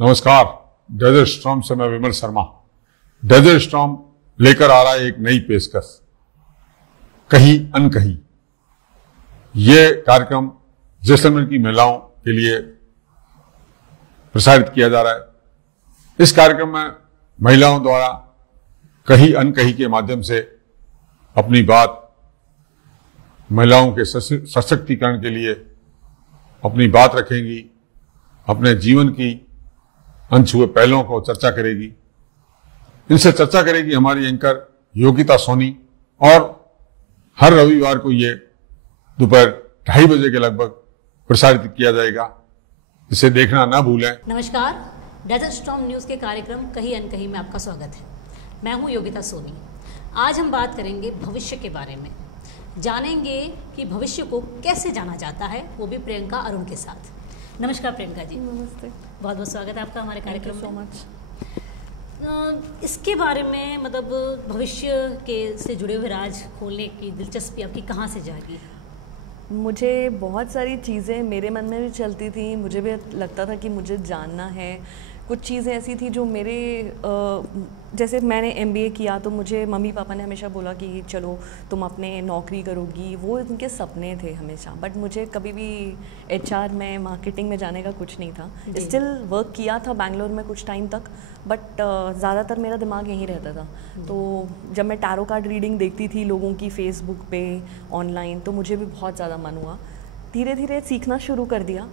नमस्कार। Desert storm से मैं विमल शर्मा। डेजर्ट स्टॉर्म लेकर आ रहा है एक नई पेशकश, कहीं अनकहीं। यह कार्यक्रम जैसलमेर की महिलाओं के लिए प्रसारित किया जा रहा है। इस कार्यक्रम में महिलाओं द्वारा कहीं अनकहीं के माध्यम से अपनी बात, महिलाओं के सशक्तिकरण के लिए अपनी बात रखेंगी, अपने जीवन की अनछुए पहलुओं को चर्चा करेगी। इनसे चर्चा करेगी हमारी एंकर योगिता सोनी, और हर रविवार को ये दोपहर 2:30 बजे के लगभग प्रसारित किया जाएगा। इसे देखना ना भूलें। नमस्कार, डेजर्ट स्टॉर्म न्यूज़ के कार्यक्रम कहीं अनकहीं में आपका स्वागत है। मैं हूं योगिता सोनी। आज हम बात करेंगे भविष्य के बारे में। जानेंगे कि भविष्य को कैसे जाना जाता है, वो भी प्रियंका अरुण के साथ। नमस्कार प्रियंका जी। नमस्ते। बहुत बहुत स्वागत है आपका हमारे कार्यक्रम सो मच। इसके बारे में मतलब भविष्य के से जुड़े हुए राज खोलने की दिलचस्पी आपकी कहाँ से जागी? मुझे बहुत सारी चीज़ें मेरे मन में भी चलती थी, मुझे भी लगता था कि मुझे जानना है। कुछ चीज़ें ऐसी थी जो मेरे जैसे मैंने MBA किया तो मुझे मम्मी पापा ने हमेशा बोला कि चलो तुम अपने नौकरी करोगी, वो उनके सपने थे हमेशा। बट मुझे कभी भी HR में, मार्केटिंग में जाने का कुछ नहीं था। स्टिल वर्क किया था बैंगलोर में कुछ टाइम तक, बट ज़्यादातर मेरा दिमाग यहीं रहता था। तो जब मैं टैरो कार्ड रीडिंग देखती थी लोगों की फेसबुक पे, ऑनलाइन, तो मुझे भी बहुत ज़्यादा मन हुआ। धीरे धीरे सीखना शुरू कर दिया।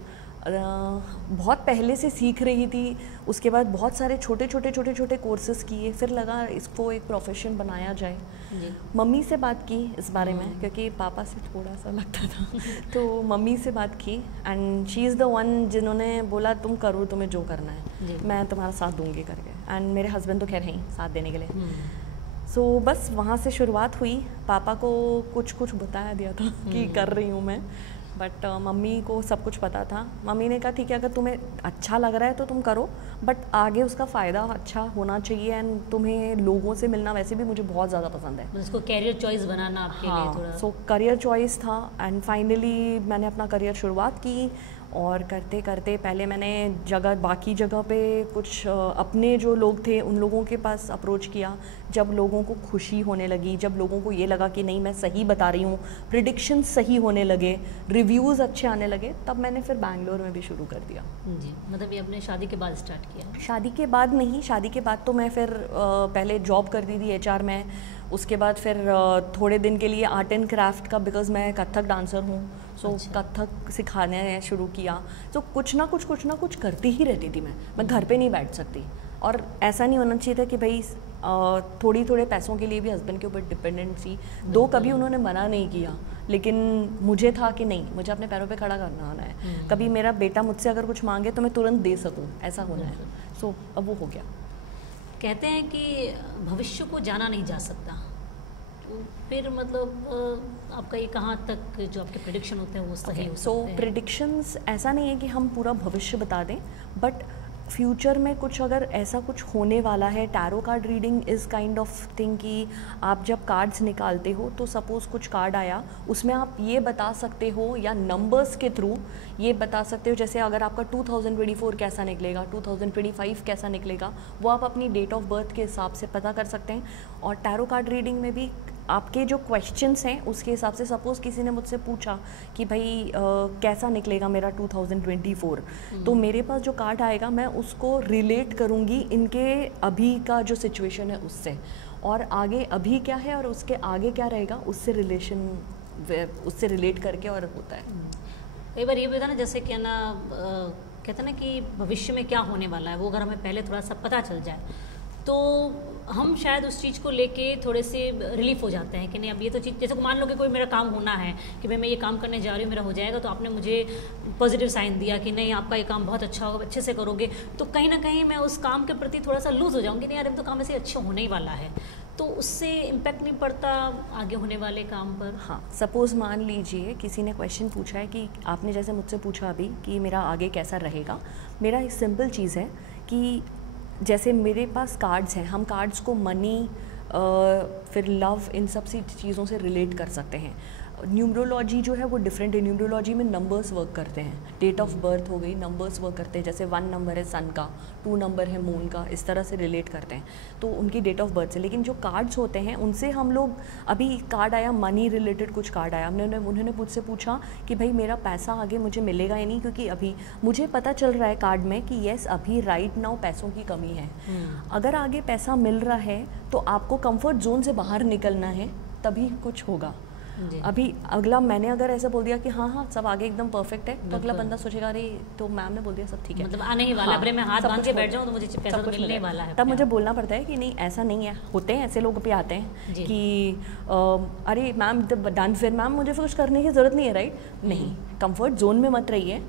बहुत पहले से सीख रही थी। उसके बाद बहुत सारे छोटे छोटे कोर्सेज़ किए, फिर लगा इसको एक प्रोफेशन बनाया जाए। मम्मी से बात की इस बारे में, क्योंकि पापा से थोड़ा सा लगता था। तो मम्मी से बात की and she is the one जिन्होंने बोला तुम करो, तुम्हें जो करना है मैं तुम्हारा साथ दूंगी करके। एंड मेरे हस्बैंड तो खैर हैं साथ देने के लिए। सो बस वहाँ से शुरुआत हुई। पापा को कुछ बताया दिया था कि कर रही हूँ मैं, बट मम्मी को सब कुछ पता था। मम्मी ने कहा ठीक है, अगर तुम्हें अच्छा लग रहा है तो तुम करो, बट आगे उसका फ़ायदा अच्छा होना चाहिए। एंड तुम्हें लोगों से मिलना वैसे भी मुझे बहुत ज़्यादा पसंद है। उसको कैरियर चॉइस बनाना आपके लिए थोड़ा। सो करियर चॉइस था। एंड फाइनली मैंने अपना करियर शुरुआत की, और करते करते पहले मैंने बाकी जगह पे कुछ अपने जो लोग थे उन लोगों के पास अप्रोच किया। जब लोगों को खुशी होने लगी, जब लोगों को ये लगा कि नहीं मैं सही बता रही हूँ, प्रिडिक्शन सही होने लगे, रिव्यूज़ अच्छे आने लगे, तब मैंने फिर बैंगलोर में भी शुरू कर दिया। जी, मतलब ये अपने शादी के बाद स्टार्ट किया? शादी के बाद नहीं, शादी के बाद तो मैं फिर पहले जॉब करती थी HR में। उसके बाद फिर थोड़े दिन के लिए आर्ट एंड क्राफ्ट का, बिकॉज मैं कथक डांसर हूँ, सो कथक सिखाने शुरू किया। तो कुछ ना कुछ करती ही रहती थी। मैं घर पे नहीं बैठ सकती। और ऐसा नहीं होना चाहिए था कि भाई थोड़े पैसों के लिए भी हस्बैंड के ऊपर डिपेंडेंसी दो। कभी उन्होंने मना नहीं किया, लेकिन मुझे था कि नहीं, मुझे अपने पैरों पे खड़ा करना होना है। कभी मेरा बेटा मुझसे अगर कुछ मांगे तो मैं तुरंत दे सकूं, ऐसा होना है। सो अब वो हो गया। कहते हैं कि भविष्य को जाना नहीं जा सकता, तो फिर मतलब आपका ये कहाँ तक जो आपके प्रेडिक्शन होते हैं वो सही हो सकते हैं? सो प्रेडिक्शंस ऐसा नहीं है कि हम पूरा भविष्य बता दें, बट फ्यूचर में कुछ अगर ऐसा कुछ होने वाला है। Tarot card reading is kind of thing कि आप जब कार्ड्स निकालते हो तो सपोज़ कुछ कार्ड आया, उसमें आप ये बता सकते हो या नंबर्स के थ्रू ये बता सकते हो, जैसे अगर आपका 2024 कैसा निकलेगा, 2025 कैसा निकलेगा, वो आप अपनी डेट ऑफ बर्थ के हिसाब से पता कर सकते हैं। और टैरो कार्ड रीडिंग में भी आपके जो क्वेश्चंस हैं उसके हिसाब से, सपोज़ किसी ने मुझसे पूछा कि भाई कैसा निकलेगा मेरा 2024, तो मेरे पास जो कार्ड आएगा मैं उसको रिलेट करूँगी इनके अभी का जो सिचुएशन है उससे, और आगे अभी क्या है और उसके आगे क्या रहेगा उससे रिलेट करके और होता है। कई बार ये भी होता है ना, जैसे क्या ना कहते हैं ना कि भविष्य में क्या होने वाला है वो अगर हमें पहले थोड़ा सा पता चल जाए तो हम शायद उस चीज़ को लेके थोड़े से रिलीफ हो जाते हैं कि नहीं अब ये तो चीज़, जैसे मान लो कि कोई मेरा काम होना है कि भाई मैं ये काम करने जा रही हूँ, मेरा हो जाएगा, तो आपने मुझे पॉजिटिव साइन दिया कि नहीं आपका ये काम बहुत अच्छा होगा, अच्छे से करोगे, तो कहीं ना कहीं मैं उस काम के प्रति थोड़ा सा लूज़ हो जाऊँगी। नहीं यार तो काम ऐसे अच्छा होने ही वाला है, तो उससे इम्पैक्ट नहीं पड़ता आगे होने वाले काम पर। हाँ, सपोज़ मान लीजिए किसी ने क्वेश्चन पूछा है कि आपने जैसे मुझसे पूछा अभी कि मेरा आगे कैसा रहेगा। मेरा एक सिंपल चीज़ है कि जैसे मेरे पास कार्ड्स हैं, हम कार्ड्स को मनी, फिर लव, इन सब सी चीज़ों से रिलेट कर सकते हैं। न्यूमरोलॉजी जो है वो डिफरेंट है। न्यूमरोलॉजी में नंबर्स वर्क करते हैं, डेट ऑफ बर्थ हो गई, नंबर्स वर्क करते हैं। जैसे 1 नंबर है सन का, 2 नंबर है मून का, इस तरह से रिलेट करते हैं तो उनकी डेट ऑफ बर्थ से। लेकिन जो कार्ड्स होते हैं उनसे हम लोग, अभी कार्ड आया मनी रिलेटेड, कुछ कार्ड आया, उन्होंने मुझसे पूछा कि भाई मेरा पैसा आगे मुझे मिलेगा या नहीं, क्योंकि अभी मुझे पता चल रहा है कार्ड में कि येस अभी राइट नाउ पैसों की कमी है। अगर आगे पैसा मिल रहा है तो आपको कंफर्ट जोन से बाहर निकलना है, तभी कुछ होगा। अभी अगला मैंने अगर ऐसा बोल दिया कि हाँ हाँ सब आगे एकदम परफेक्ट है, तो अगला बंदा सोचेगा अरे तो मैम ने बोल दिया सब ठीक है, मतलब आने ही वाला है। मैं हाथ बांध के बैठ जाऊँ तो मुझे पैसा तो मिलने वाला है। तब मुझे बोलना पड़ता है कि नहीं ऐसा नहीं है। होते हैं ऐसे लोग भी आते हैं कि अरे मैम डन, फिर मैम मुझे कुछ करने की ज़रूरत नहीं है, राइट? नहीं, कंफर्ट जोन में मत रहिए।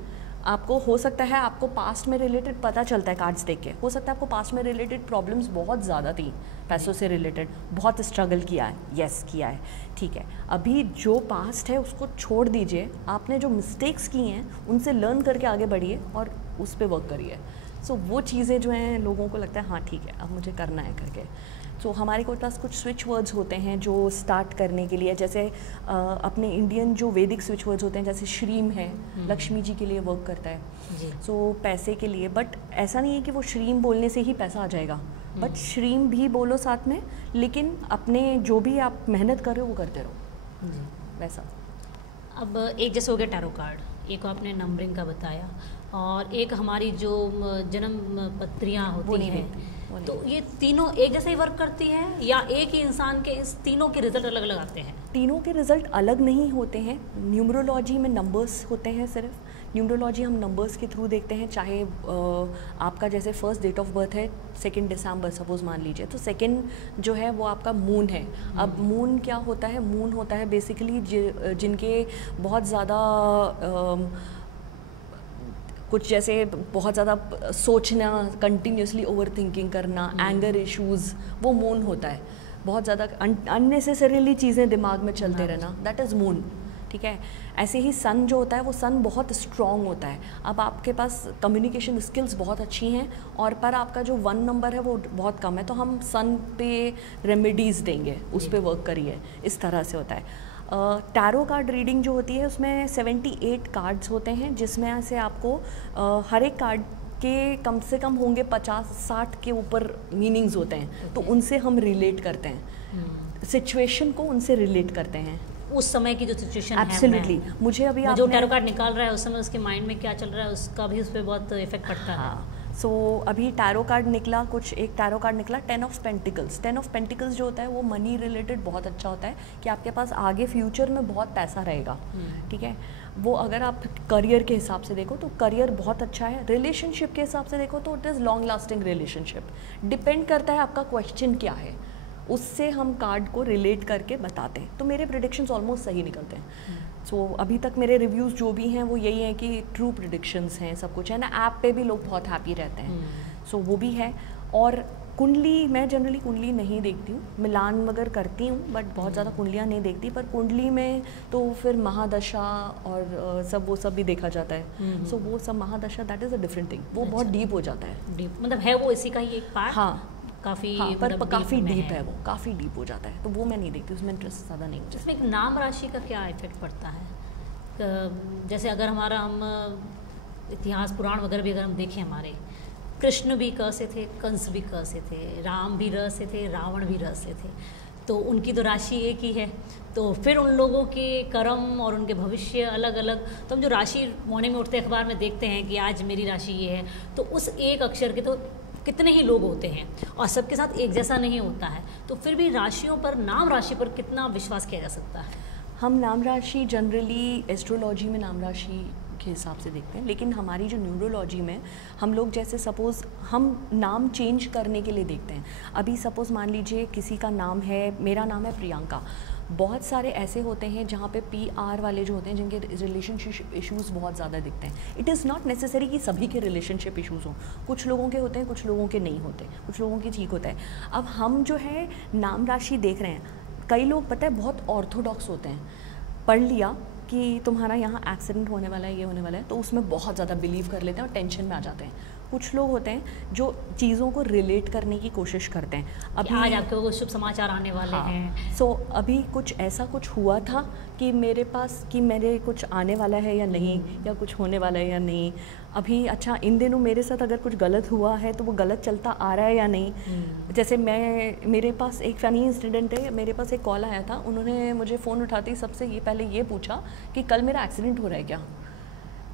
आपको हो सकता है आपको पास्ट में रिलेटेड पता चलता है कार्ड्स देख के, हो सकता है आपको पास्ट में रिलेटेड प्रॉब्लम्स बहुत ज़्यादा थी, पैसों से रिलेटेड बहुत स्ट्रगल किया है, यस किया है, ठीक है। अभी जो पास्ट है उसको छोड़ दीजिए, आपने जो मिस्टेक्स की हैं उनसे लर्न करके आगे बढ़िए और उस पर वर्क करिए। सो वो चीज़ें जो हैं लोगों को लगता है हाँ ठीक है अब मुझे करना है करके। तो हमारे पास कुछ स्विच वर्ड्स होते हैं जो स्टार्ट करने के लिए, जैसे अपने इंडियन जो वैदिक स्विच वर्ड्स होते हैं, जैसे श्रीम है, लक्ष्मी जी के लिए वर्क करता है, सो पैसे के लिए। बट ऐसा नहीं है कि वो श्रीम बोलने से ही पैसा आ जाएगा, बट श्रीम भी बोलो साथ में, लेकिन अपने जो भी आप मेहनत कर रहे हो वो करते रहो, वैसा। अब एक जैसे हो गया टैरो कार्ड, एक आपने नंबरिंग का बताया, और एक हमारी जो जन्म पत्रियाँ होती हैं, तो ये तीनों एक जैसे ही वर्क करती हैं या एक ही इंसान के इस तीनों के रिजल्ट अलग अलग आते हैं? तीनों के रिजल्ट अलग नहीं होते हैं। न्यूमरोलॉजी में नंबर्स होते हैं सिर्फ। न्यूमरोलॉजी हम नंबर्स के थ्रू देखते हैं, चाहे आपका जैसे फर्स्ट डेट ऑफ बर्थ है 2 दिसंबर सपोज मान लीजिए, तो 2 जो है वो आपका मून है। अब मून क्या होता है? मून होता है बेसिकली जिनके बहुत ज़्यादा कुछ जैसे बहुत ज़्यादा सोचना, कंटिन्यूसली ओवर थिंकिंग करना, एंगर इश्यूज़, वो मून होता है। बहुत ज़्यादा अननेसेसरीली चीज़ें दिमाग में चलते रहना, दैट इज़ मून, ठीक है। ऐसे ही सन जो होता है वो सन बहुत स्ट्रॉन्ग होता है। अब आपके पास कम्युनिकेशन स्किल्स बहुत अच्छी हैं और पर आपका जो 1 नंबर है वो बहुत कम है, तो हम सन पे रेमेडीज़ देंगे, उस पर वर्क करिए, इस तरह से होता है। टैरो कार्ड रीडिंग जो होती है उसमें 78 कार्ड्स होते हैं, जिसमें से आपको हर एक कार्ड के कम से कम होंगे 50-60 के ऊपर मीनिंग्स होते हैं, तो उनसे हम रिलेट करते हैं, सिचुएशन को उनसे रिलेट करते हैं, उस समय की जो सिचुएशन है। एब्सोल्युटली। मुझे अभी जो टैरो कार्ड निकाल रहा है उस समय उसके माइंड में क्या चल रहा है उसका भी उस पर बहुत इफेक्ट पड़ता है। सो अभी टैरो कार्ड निकला, एक टैरो कार्ड निकला 10 ऑफ पेंटिकल्स। 10 ऑफ पेंटिकल्स जो होता है वो मनी रिलेटेड बहुत अच्छा होता है कि आपके पास आगे फ्यूचर में बहुत पैसा रहेगा, ठीक है। वो अगर आप करियर के हिसाब से देखो तो करियर बहुत अच्छा है। रिलेशनशिप के हिसाब से देखो तो it is long lasting relationship. Depend करता है आपका क्वेश्चन क्या है, उससे हम कार्ड को रिलेट करके बताते हैं। तो मेरे प्रेडिक्शंस ऑलमोस्ट सही निकलते हैं। सो अभी तक मेरे रिव्यूज़ जो भी हैं वो यही हैं कि ट्रू प्रेडिक्शंस हैं, सब कुछ है ना। ऐप पे भी लोग बहुत हैप्पी रहते हैं, सो वो भी है। और कुंडली, मैं जनरली कुंडली नहीं देखती हूँ, मिलान वगैरह करती हूँ बट बहुत ज़्यादा कुंडलियाँ नहीं देखती। पर कुंडली में तो फिर महादशा और सब वो सब भी देखा जाता है। सो वो सब महादशा that is a different thing, वो बहुत डीप हो जाता है। डीप मतलब है वो इसी का ही एक पार्ट। हाँ, काफ़ी पर काफ़ी डीप है, वो काफ़ी डीप हो जाता है, तो वो मैं नहीं देखती, उसमें इंटरेस्ट ज़्यादा नहीं होता। इसमें एक नाम राशि का क्या इफेक्ट पड़ता है? जैसे अगर हमारा हम इतिहास पुराण वगैरह भी अगर हम देखें, हमारे कृष्ण भी क से थे, कंस भी क से थे, राम भी र से थे, रावण भी र से थे, तो उनकी तो राशि एक ही है। तो फिर उन लोगों के कर्म और उनके भविष्य अलग अलग। तो हम जो राशि मॉर्निंग में उठते अखबार में देखते हैं कि आज मेरी राशि ये है, तो उस एक अक्षर के तो कितने ही लोग होते हैं और सबके साथ एक जैसा नहीं होता है। तो फिर भी राशियों पर, नाम राशि पर कितना विश्वास किया जा सकता है? हम नाम राशि जनरली एस्ट्रोलॉजी में नाम राशि के हिसाब से देखते हैं, लेकिन हमारी जो न्यूरोलॉजी में हम लोग जैसे सपोज़ हम नाम चेंज करने के लिए देखते हैं। अभी सपोज़ मान लीजिए किसी का नाम है, मेरा नाम है प्रियंका, बहुत सारे ऐसे होते हैं जहाँ पे PR वाले जो होते हैं जिनके रिलेशनशिप इश्यूज़ बहुत ज़्यादा दिखते हैं। इट इज़ नॉट नेसेसरी कि सभी के रिलेशनशिप इश्यूज़ हों, कुछ लोगों के होते हैं, कुछ लोगों के नहीं होते, कुछ लोगों के ठीक होता है। अब हम जो है नाम राशि देख रहे हैं, कई लोग पता है बहुत ऑर्थोडॉक्स होते हैं, पढ़ लिया कि तुम्हारा यहाँ एक्सीडेंट होने वाला है, ये होने वाला है, तो उसमें बहुत ज़्यादा बिलीव कर लेते हैं और टेंशन में आ जाते हैं। कुछ लोग होते हैं जो चीज़ों को रिलेट करने की कोशिश करते हैं। अभी आज आपके वो शुभ समाचार आने वाले हैं। सो अभी कुछ ऐसा कुछ हुआ था कि मेरे पास कि मेरे कुछ आने वाला है या नहीं, या कुछ होने वाला है या नहीं। अभी अच्छा इन दिनों मेरे साथ अगर कुछ गलत हुआ है तो वो गलत चलता आ रहा है या नहीं। जैसे मेरे पास एक फ़नी इंसिडेंट है। मेरे पास एक कॉल आया था, उन्होंने मुझे फ़ोन उठाते ही सबसे ये पहले ये पूछा कि कल मेरा एक्सीडेंट हो रहा है क्या।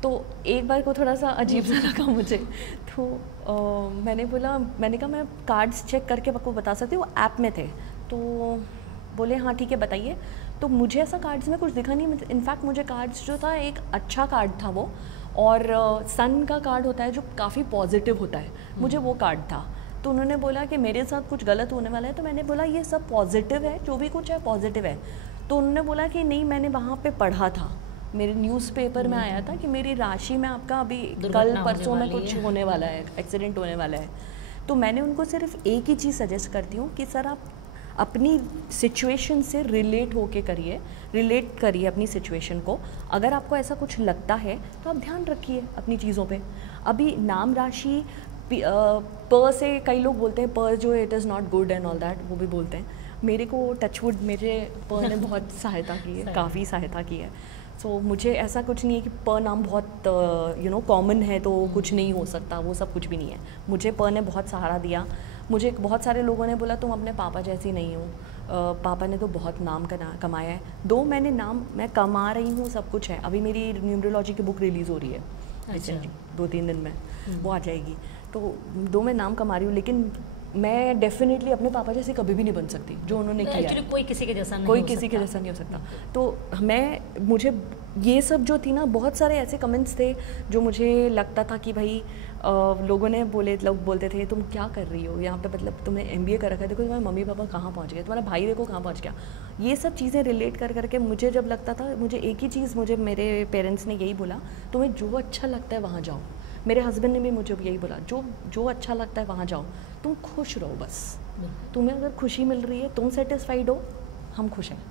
तो एक बार को थोड़ा सा अजीब सा लगा मुझे, तो मैंने कहा मैं कार्ड्स चेक करके आपको बता सकती हूँ, ऐप में थे। तो बोले हाँ ठीक है बताइए। तो मुझे ऐसा कार्ड्स में कुछ दिखा नहीं। इनफैक्ट मुझे कार्ड्स जो था, एक अच्छा कार्ड था वो, और सन का कार्ड होता है जो काफ़ी पॉजिटिव होता है, मुझे वो कार्ड था। तो उन्होंने बोला कि मेरे साथ कुछ गलत होने वाला है। तो मैंने बोला ये सब पॉजिटिव है, जो भी कुछ है पॉजिटिव है। तो उन्होंने बोला कि नहीं, मैंने वहाँ पे पढ़ा था, मेरे न्यूज़पेपर में आया था कि मेरी राशि में आपका अभी कल परसों में कुछ होने वाला है, एक्सीडेंट होने वाला है। तो मैंने उनको सिर्फ एक ही चीज़ सजेस्ट करती हूँ कि सर आप अपनी सिचुएशन से रिलेट करिए अपनी सिचुएशन को। अगर आपको ऐसा कुछ लगता है तो आप ध्यान रखिए अपनी चीज़ों पे। अभी नाम राशि प से कई लोग बोलते हैं प जो it is not good and all that, वो भी बोलते हैं। मेरे को टचवुड मेरे प ने बहुत सहायता की है, काफ़ी सहायता की है। सो मुझे ऐसा कुछ नहीं है कि प नाम बहुत कॉमन है तो कुछ नहीं हो सकता, वो सब कुछ भी नहीं है। मुझे प ने बहुत सहारा दिया। मुझे बहुत सारे लोगों ने बोला तुम अपने पापा जैसी नहीं हो, पापा ने तो बहुत नाम कमाया है। मैं कमा रही हूँ, सब कुछ है। अभी मेरी न्यूमरोलॉजी की बुक रिलीज़ हो रही है रिसेंटली, 2-3 दिन में वो आ जाएगी। तो मैं नाम कमा रही हूँ, लेकिन मैं डेफिनेटली अपने पापा जैसे कभी भी नहीं बन सकती जो उन्होंने किया है। कोई किसी के जैसा नहीं हो सकता। तो मुझे ये सब जो थी ना, बहुत सारे ऐसे कमेंट्स थे जो मुझे लगता था कि भाई लोग बोलते थे तुम क्या कर रही हो यहाँ पे, मतलब तुमने MBA कर रखा है, देखो तुम्हारे मम्मी पापा कहाँ पहुँच गए, तुम्हारा भाई देखो कहाँ पहुँच गया। ये सब चीज़ें रिलेट कर करके मुझे जब लगता था, मुझे एक ही चीज़ मेरे पेरेंट्स ने यही बोला, तुम्हें जो अच्छा लगता है वहाँ जाओ। मेरे हस्बैंड ने भी मुझे यही बोला, जो अच्छा लगता है वहाँ जाओ, तुम खुश रहो बस। तुम्हें अगर खुशी मिल रही है, तुम सेटिस्फाइड हो, हम खुश हैं।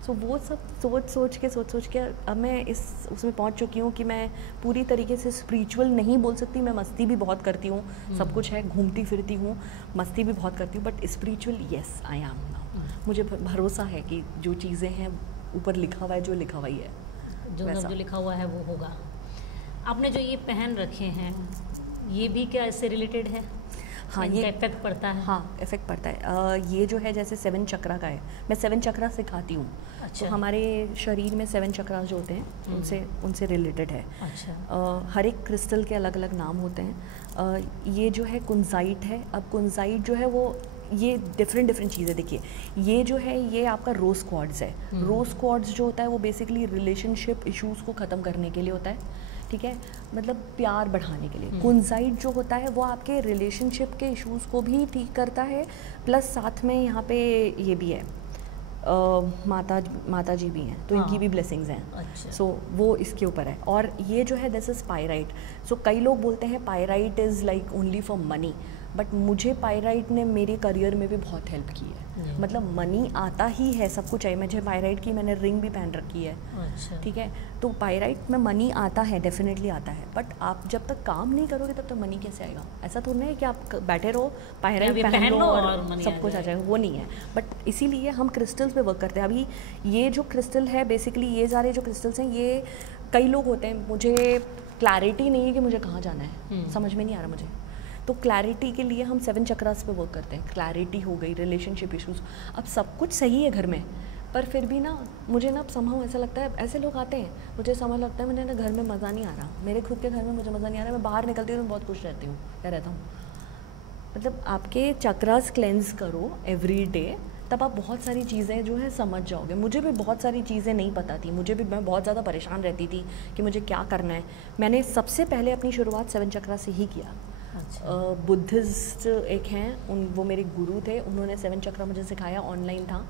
सो वो सब सोच के अब मैं उसमें पहुँच चुकी हूँ कि मैं पूरी तरीके से स्पिरिचुअल नहीं बोल सकती। मैं मस्ती भी बहुत करती हूँ, सब कुछ है, घूमती फिरती हूँ, मस्ती भी बहुत करती हूँ, but spiritual yes I am now. मुझे भरोसा है कि जो चीज़ें हैं ऊपर लिखा हुआ है, जो लिखा हुआ ही है, जो लिखा हुआ है वो होगा। आपने जो ये पहन रखे हैं, ये भी क्या इससे रिलेटेड है? हाँ, ये इफेक्ट पड़ता है। हाँ, इफेक्ट पड़ता है। ये जो है जैसे 7 चक्रा का है, मैं 7 चक्रा सिखाती हूँ। अच्छा। तो हमारे शरीर में 7 चक्रा जो होते हैं उनसे रिलेटेड है। अच्छा। हर एक क्रिस्टल के अलग अलग नाम होते हैं। ये जो है कुंजाइट है। अब कुंजाइट जो है वो ये डिफरेंट चीज़ें, देखिए ये जो है ये आपका रोज़ क्वार्ट्ज है। रोज़ क्वार्ट्ज जो होता है वो बेसिकली रिलेशनशिप इश्यूज़ को ख़त्म करने के लिए होता है, ठीक है, मतलब प्यार बढ़ाने के लिए। कुंजाइट जो होता है वो आपके रिलेशनशिप के इश्यूज़ को भी ठीक करता है, प्लस साथ में यहाँ पे ये भी है, माता जी भी हैं तो इनकी भी ब्लेसिंग्स हैं। अच्छा। सो वो इसके ऊपर है। और ये जो है दिस इज़ पायराइट। सो कई लोग बोलते हैं pyrite is like only for money, but मुझे पायराइट ने मेरे करियर में भी बहुत हेल्प की है। मतलब मनी आता ही है, सब कुछ है। मुझे पायराइट की मैंने रिंग भी पहन रखी है। अच्छा। ठीक है, तो पायराइट में मनी आता है, डेफिनेटली आता है, बट आप जब तक काम नहीं करोगे तब तक मनी कैसे आएगा? ऐसा तो नहीं है कि आप बैठे रहो पायराइट पहन लो और सब कुछ आ जाएगा, वो नहीं है। बट इसीलिए हम क्रिस्टल्स पे वर्क करते हैं। अभी ये जो क्रिस्टल है, बेसिकली ये सारे जो क्रिस्टल्स हैं, ये कई लोग होते हैं, मुझे क्लैरिटी नहीं है कि मुझे कहाँ जाना है, समझ में नहीं आ रहा मुझे। तो क्लैरिटी के लिए हम 7 चक्रास पे वर्क करते हैं। क्लैरिटी हो गई, रिलेशनशिप इश्यूज़, अब सब कुछ सही है घर में, पर फिर भी ना मुझे ना समहाउ ऐसा लगता है, ऐसे लोग आते हैं, मुझे समझ लगता है मुझे ना घर में मज़ा नहीं आ रहा, मेरे खुद के घर में मुझे मज़ा नहीं आ रहा, मैं बाहर निकलती हूँ तो बहुत खुश रहती हूँ, क्या रहता हूँ। मतलब आपके चक्रास क्लेंस करो एवरी डे, तब आप बहुत सारी चीज़ें जो है समझ जाओगे। मुझे भी बहुत सारी चीज़ें नहीं पता थी, मैं बहुत ज़्यादा परेशान रहती थी कि मुझे क्या करना है। मैंने सबसे पहले अपनी शुरुआत 7 चक्रा से ही किया। अच्छा। बुद्धिस्ट एक हैं, वो मेरे गुरु थे, उन्होंने 7 चक्रा मुझे सिखाया, ऑनलाइन था।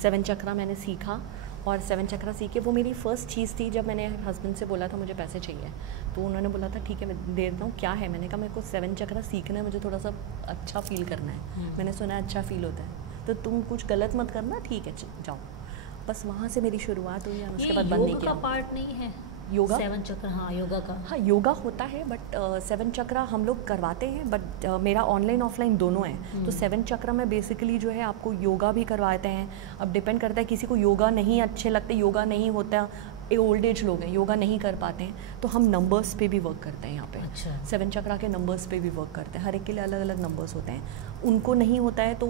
7 चक्रा मैंने सीखा और 7 चक्रा सीखे, वो मेरी फ़र्स्ट चीज़ थी। जब मैंने हस्बैंड से बोला था मुझे पैसे चाहिए, तो उन्होंने बोला था ठीक है मैं दे देता हूँ, क्या है? मैंने कहा मेरे को 7 चक्रा सीखना है, मुझे थोड़ा सा अच्छा फील करना है, मैंने सुना अच्छा फील होता है, तो तुम कुछ गलत मत करना, ठीक है जाओ। बस वहाँ से मेरी शुरुआत हुई, उसके बाद बंद नहीं किया। योगा का पार्ट नहीं है योगा 7 चक्र, हाँ योगा का। हाँ योगा होता है, बट 7 चक्रा हम लोग करवाते हैं, बट मेरा ऑनलाइन ऑफलाइन दोनों है। तो 7 चक्रा में बेसिकली जो है आपको योगा भी करवाते हैं। अब डिपेंड करता है, किसी को योगा नहीं अच्छे लगते, योगा नहीं होता, ओल्ड एज लोग हैं योगा नहीं कर पाते हैं, तो हम नंबर्स पे भी वर्क करते हैं यहाँ पे। अच्छा। 7 चक्रा के नंबर्स पे भी वर्क करते हैं, हर एक के लिए अलग अलग नंबर्स होते हैं। उनको नहीं होता है तो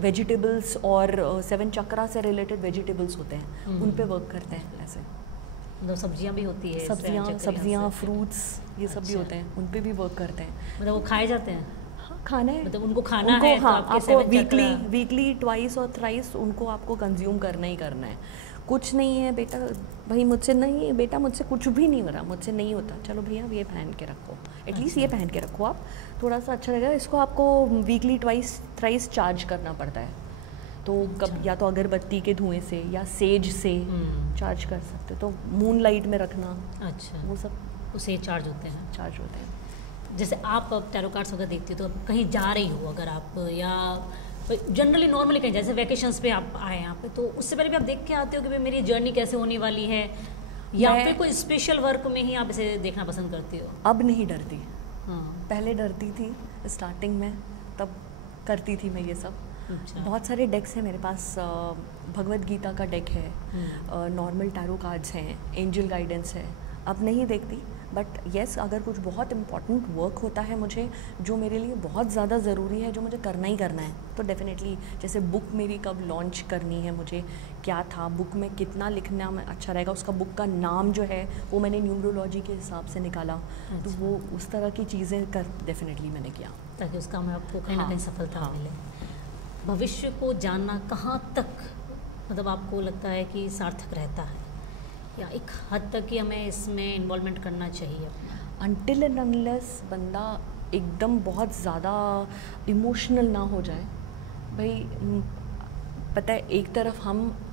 वेजिटेबल्स और 7 चक्रा से रिलेटेड वेजिटेबल्स होते हैं, उन पे वर्क करते हैं। ऐसे मतलब सब्जियां भी होती है, सब्जियां फ्रूट्स ये सब भी होते हैं, उन पे भी वर्क करते हैं। मतलब वो खाए जाते हैं? हाँ खाना है, मतलब उनको खाना है तो हाँ आपके आपको 7 चक्रा वीकली ट्वाइस और थ्राइस उनको आपको कंज्यूम करना ही करना है। कुछ नहीं है बेटा, भाई मुझसे नहीं बेटा, मुझसे कुछ भी नहीं हो रहा, मुझसे नहीं होता, चलो भैया ये पहन के रखो, एटलीस्ट ये पहन के रखो, आप थोड़ा सा अच्छा लगेगा। इसको आपको वीकली ट्वाइस थ्राइस चार्ज करना पड़ता है। तो कब या तो अगरबत्ती के धुएं से या सेज से चार्ज कर सकते हो, तो मून लाइट में रखना। अच्छा, वो सब उसे चार्ज होते हैं। जैसे आप अब टैरो कार्ड्स वगैरह देखती हो, तो अब कहीं जा रही हो अगर आप, या जनरली नॉर्मली कहीं, जैसे वैकेशंस पे आप आए यहाँ पे, तो उससे पहले भी आप देख के आते हो कि भाई मेरी जर्नी कैसे होने वाली है, या फिर कोई स्पेशल वर्क में ही आप इसे देखना पसंद करती हो? अब नहीं डरती, हाँ पहले डरती थी स्टार्टिंग में, तब करती थी मैं ये सब। अच्छा। बहुत सारे डेक्स हैं मेरे पास, भगवत गीता का डेक है, नॉर्मल टैरो कार्ड्स हैं, एंजल गाइडेंस है। अब नहीं देखती, बट येस अगर कुछ बहुत इम्पॉर्टेंट वर्क होता है मुझे, जो मेरे लिए बहुत ज़्यादा ज़रूरी है, जो मुझे करना ही करना है, तो डेफिनेटली, जैसे बुक मेरी कब लॉन्च करनी है, मुझे क्या था बुक में, कितना लिखना में अच्छा रहेगा, उसका बुक का नाम जो है वो मैंने न्यूमरोलॉजी के हिसाब से निकाला। अच्छा। तो वो उस तरह की चीज़ें डेफिनेटली मैंने किया, ताकि उसका में आपको कहीं ना हाँ, कहीं सफलता हाँ। मिले। भविष्य को जानना कहाँ तक मतलब आपको लगता है कि सार्थक रहता है, या एक हद तक ही हमें इसमें इन्वॉल्वमेंट करना चाहिए अपना? अनटिल एंड अनलेस बंदा एकदम बहुत ज़्यादा इमोशनल ना हो जाए। भाई पता है, एक तरफ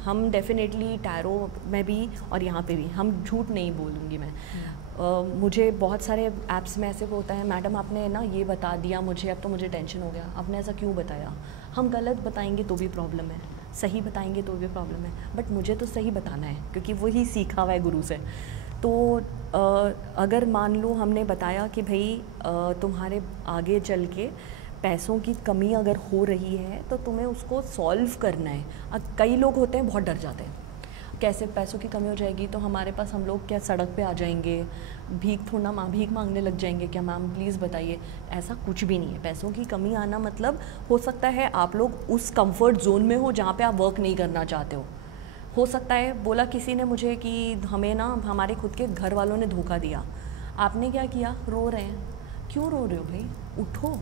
हम डेफिनेटली टैरो में भी और यहाँ पे भी, हम झूठ नहीं बोलूँगी मैं, मुझे बहुत सारे ऐप्स में ऐसे होता है, मैडम आपने ना ये बता दिया मुझे, अब तो मुझे टेंशन हो गया, आपने ऐसा क्यों बताया। हम गलत बताएंगे तो भी प्रॉब्लम है, सही बताएंगे तो भी प्रॉब्लम है, बट मुझे तो सही बताना है क्योंकि वही सीखा हुआ है गुरु से। तो अगर मान लो हमने बताया कि भाई तुम्हारे आगे चल के पैसों की कमी अगर हो रही है तो तुम्हें उसको सॉल्व करना है। अब कई लोग होते हैं बहुत डर जाते हैं, कैसे पैसों की कमी हो जाएगी तो हमारे पास, हम लोग क्या सड़क पे आ जाएंगे, भीख मांगने लग जाएंगे क्या, मैम प्लीज़ बताइए। ऐसा कुछ भी नहीं है। पैसों की कमी आना मतलब, हो सकता है आप लोग उस कंफर्ट जोन में हो जहाँ पे आप वर्क नहीं करना चाहते हो सकता है। बोला किसी ने मुझे कि हमें ना हमारे खुद के घर वालों ने धोखा दिया, आपने क्या किया, रो रहे हैं, क्यों रो रहे हो भाई, उठो,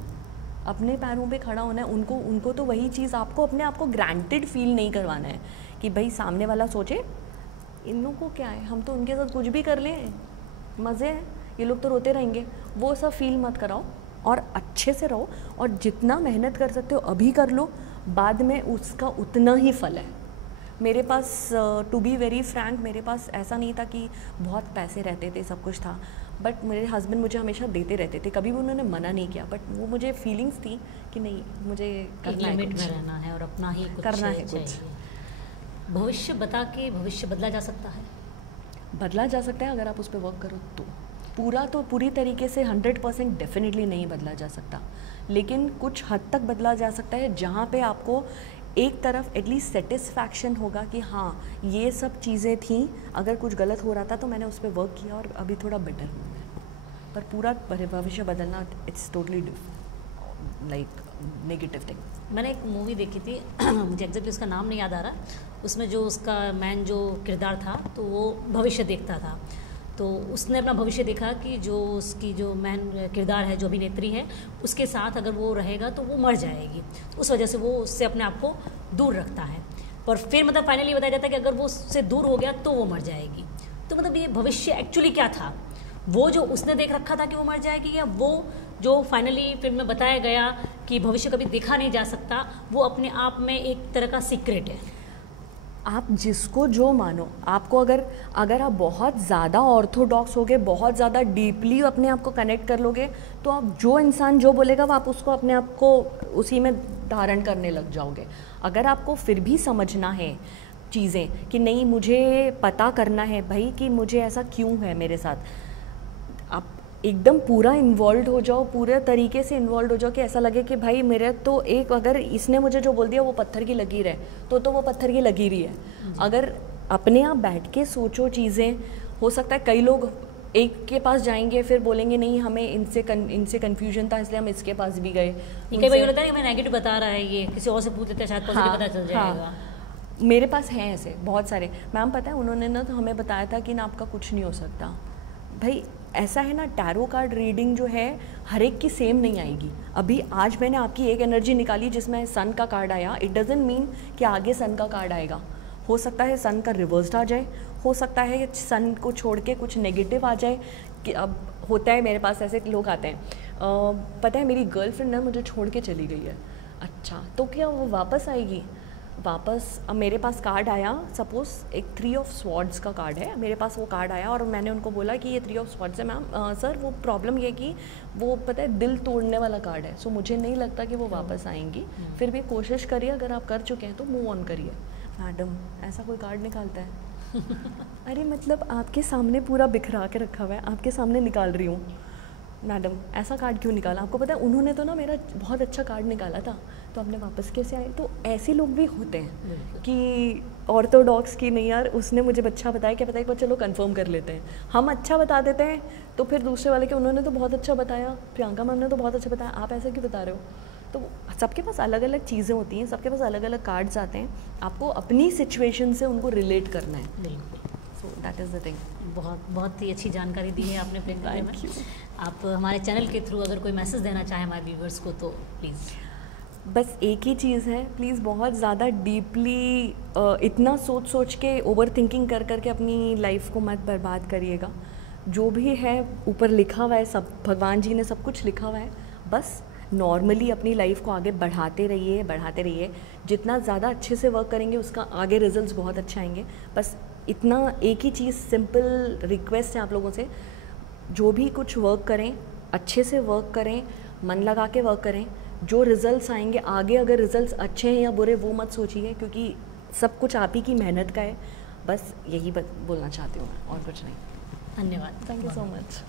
अपने पैरों पे खड़ा होना है। उनको तो वही चीज़, आपको अपने आप को ग्रांटेड फील नहीं करवाना है कि भाई सामने वाला सोचे इन लोगों को क्या है, हम तो उनके साथ कुछ भी कर लें, मज़े हैं, ये लोग तो रोते रहेंगे। वो सब फील मत कराओ और अच्छे से रहो, और जितना मेहनत कर सकते हो अभी कर लो, बाद में उसका उतना ही फल है। मेरे पास टू बी वेरी फ्रैंक, मेरे पास ऐसा नहीं था कि बहुत पैसे रहते थे, सब कुछ था, बट मेरे हस्बैंड मुझे हमेशा देते रहते थे, कभी भी उन्होंने मना नहीं किया, बट वो मुझे फीलिंग्स थी कि नहीं, मुझे करना है, लिमिट में रहना है और अपना ही कुछ करना है कुछ। भविष्य बता के भविष्य बदला जा सकता है? बदला जा सकता है अगर आप उस पर वर्क करो तो। पूरी तरीके से 100% डेफिनेटली नहीं बदला जा सकता, लेकिन कुछ हद तक बदला जा सकता है, जहाँ पे आपको एक तरफ एटलीस्ट सेटिस्फैक्शन होगा कि हाँ ये सब चीज़ें थी, अगर कुछ गलत हो रहा था तो मैंने उस पर वर्क किया और अभी थोड़ा बेटर हूँ मैं। पर पूरा भविष्य बदलना, it's totally like negative thing. मैंने एक मूवी देखी थी मुझे एग्जैक्टली उसका नाम नहीं याद आ रहा, उसमें जो उसका मैन जो किरदार था तो वो भविष्य देखता था, तो उसने अपना भविष्य देखा कि जो उसकी जो मैन किरदार है, जो अभिनेत्री है, उसके साथ अगर वो रहेगा तो वो मर जाएगी, तो उस वजह से वो उससे अपने आप को दूर रखता है। पर फिर मतलब फाइनली बताया जाता है कि अगर वो उससे दूर हो गया तो वो मर जाएगी। तो मतलब ये भविष्य एक्चुअली क्या था, वो जो उसने देख रखा था कि वो मर जाएगी, या वो जो फाइनली फिल्म में बताया गया कि भविष्य कभी देखा नहीं जा सकता, वो अपने आप में एक तरह का सीक्रेट है? आप जिसको जो मानो, आपको अगर आप बहुत ज़्यादा ऑर्थोडॉक्स होगे, बहुत ज़्यादा डीपली अपने आप को कनेक्ट कर लोगे, तो आप जो इंसान जो बोलेगा वो आप उसको अपने आप को उसी में धारण करने लग जाओगे। अगर आपको फिर भी समझना है चीज़ें कि नहीं मुझे पता करना है भाई कि मुझे ऐसा क्यों है मेरे साथ। आप एकदम पूरा इन्वॉल्व हो जाओ, पूरे तरीके से इन्वॉल्व हो जाओ कि ऐसा लगे कि भाई मेरे तो एक, अगर इसने मुझे जो बोल दिया वो पत्थर की लकीर है तो वो पत्थर की लकीर ही है। अगर अपने आप बैठ के सोचो चीज़ें, हो सकता है कई लोग एक के पास जाएंगे फिर बोलेंगे नहीं हमें इनसे कन्फ्यूजन था इसलिए हम इसके पास भी गए। कई बार होता है कि मैं नेगेटिव बता रहा है, ये किसी और से पूछ लेते हैं शायद पॉजिटिव पता चल जाएगा। मेरे पास हैं ऐसे बहुत सारे मैम, पता है उन्होंने ना तो हमें बताया था कि ना आपका कुछ नहीं हो सकता। भाई ऐसा है ना, टैरो कार्ड रीडिंग जो है हर एक की सेम नहीं आएगी। अभी आज मैंने आपकी एक एनर्जी निकाली जिसमें सन का कार्ड आया, इट डजंट मीन कि आगे सन का कार्ड आएगा। हो सकता है सन का रिवर्स्ड आ जाए, हो सकता है सन को छोड़ के कुछ नेगेटिव आ जाए। कि अब होता है मेरे पास ऐसे लोग आते हैं, पता है मेरी गर्लफ्रेंड ना मुझे छोड़ के चली गई है। अच्छा तो क्या वो वापस आएगी? वापस अब मेरे पास कार्ड आया, सपोज़ एक 3 ऑफ स्वॉर्ड्स का कार्ड है, मेरे पास वो कार्ड आया और मैंने उनको बोला कि ये 3 ऑफ स्वॉर्ड्स है मैम, सर वो प्रॉब्लम ये कि वो पता है दिल तोड़ने वाला कार्ड है, सो मुझे नहीं लगता कि वो वापस आएंगी। फिर भी कोशिश करिए, अगर आप कर चुके हैं तो मूव ऑन करिए। मैडम ऐसा कोई कार्ड निकालता है? अरे मतलब आपके सामने पूरा बिखरा के रखा हुआ है, आपके सामने निकाल रही हूँ। मैडम ऐसा कार्ड क्यों निकाला? आपको पता है उन्होंने तो ना मेरा बहुत अच्छा कार्ड निकाला था, तो आपने वापस कैसे आए? तो ऐसे लोग भी होते हैं कि ऑर्थोडॉक्स की नहीं यार उसने मुझे अच्छा बताया, क्या पता, एक बार चलो कंफर्म कर लेते हैं। हम अच्छा बता देते हैं तो फिर दूसरे वाले के उन्होंने तो बहुत अच्छा बताया, प्रियंका मैम ने तो बहुत अच्छा बताया, आप ऐसा क्यों बता रहे हो? तो सबके पास अलग अलग चीज़ें होती हैं, सबके पास अलग अलग कार्ड्स आते हैं, आपको अपनी सिचुएशन से उनको रिलेट करना है। बिल्कुल, so that is the thing. बहुत ही अच्छी जानकारी दी है आपने प्रियंका मैम। आप हमारे चैनल के थ्रू अगर कोई मैसेज देना चाहे हमारे व्यूवर्स को तो प्लीज़। बस एक ही चीज़ है, प्लीज़ बहुत ज़्यादा डीपली इतना सोच सोच के ओवर थिंकिंग कर करके अपनी लाइफ को मत बर्बाद करिएगा। जो भी है ऊपर लिखा हुआ है, सब भगवान जी ने सब कुछ लिखा हुआ है, बस नॉर्मली अपनी लाइफ को आगे बढ़ाते रहिए। जितना ज़्यादा अच्छे से वर्क करेंगे उसका आगे रिजल्ट्स बहुत अच्छे आएंगे। बस इतना एक ही चीज़ सिंपल रिक्वेस्ट है आप लोगों से, जो भी कुछ वर्क करें अच्छे से वर्क करें, मन लगा के वर्क करें। जो रिज़ल्ट्स आएंगे आगे, अगर रिज़ल्ट्स अच्छे हैं या बुरे वो मत सोचिए, क्योंकि सब कुछ आप ही की मेहनत का है। बस यही बोलना चाहती हूँ मैं, और कुछ नहीं। धन्यवाद। Thank you so much.